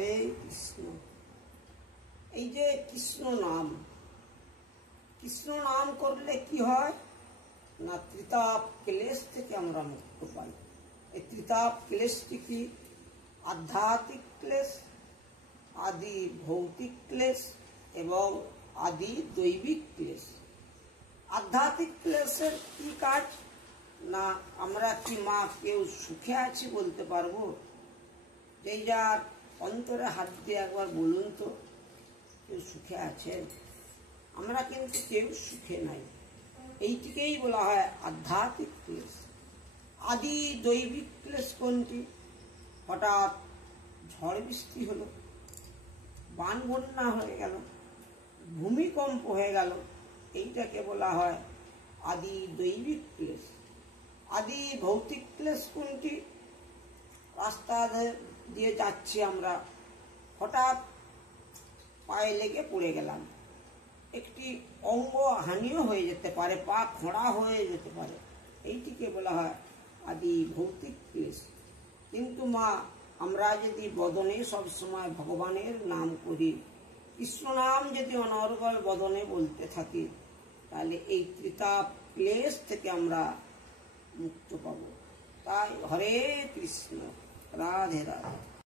হরে কৃষ্ণ। এই যে কৃষ্ণ নাম করলে কি হয় না, ত্রিতাপ ক্লেশ থেকে আমরা মুক্ত পাই। এই ত্রিতাপ ক্লেশটি কি? আধ্যাত্মিক ক্লেশ, আদি ভৌতিক ক্লেশ এবং আদি দৈবিক ক্লেশ। আধ্যাত্মিক ক্লেশের কি কাজ না, আমরা কি মা কেউ সুখে আছি বলতে পারবো? যেই যার অন্তরে হাত দিয়ে একবার বলুন তো, কেউ সুখে আছেন? আমরা কিন্তু কেউ সুখে নাই। এইটিকেই বলা হয় আধ্যাত্মিক ক্লেশ। আদি দৈবিক ক্লেশ কোনটি? হঠাৎ ঝড় বৃষ্টি হলো, বান বন্যা হয়ে গেল, ভূমিকম্প হয়ে গেল, এইটাকে বলা হয় আদি দৈবিক ক্লেশ। আদি ভৌতিক ক্লেশ কোনটি? রাস্তা দিয়ে যাচ্ছি আমরা, হঠাৎ পায়ে লেগে পড়ে গেলাম, একটি অঙ্গ হানিও হয়ে যেতে পারে, পা খোঁড়া হয়ে যেতে পারে, এইটিকে বলা হয় আদি ভৌতিক ক্লেশ। কিন্তু মা, আমরা যদি বদনে সবসময় ভগবানের নাম করি, কৃষ্ণ নাম যদি অনর্গল বদনে বলতে থাকি, তাহলে এই ত্রিতাপ ক্লেশ থেকে আমরা মুক্ত পাবো। তাই হরে কৃষ্ণ, রাধে রাধে।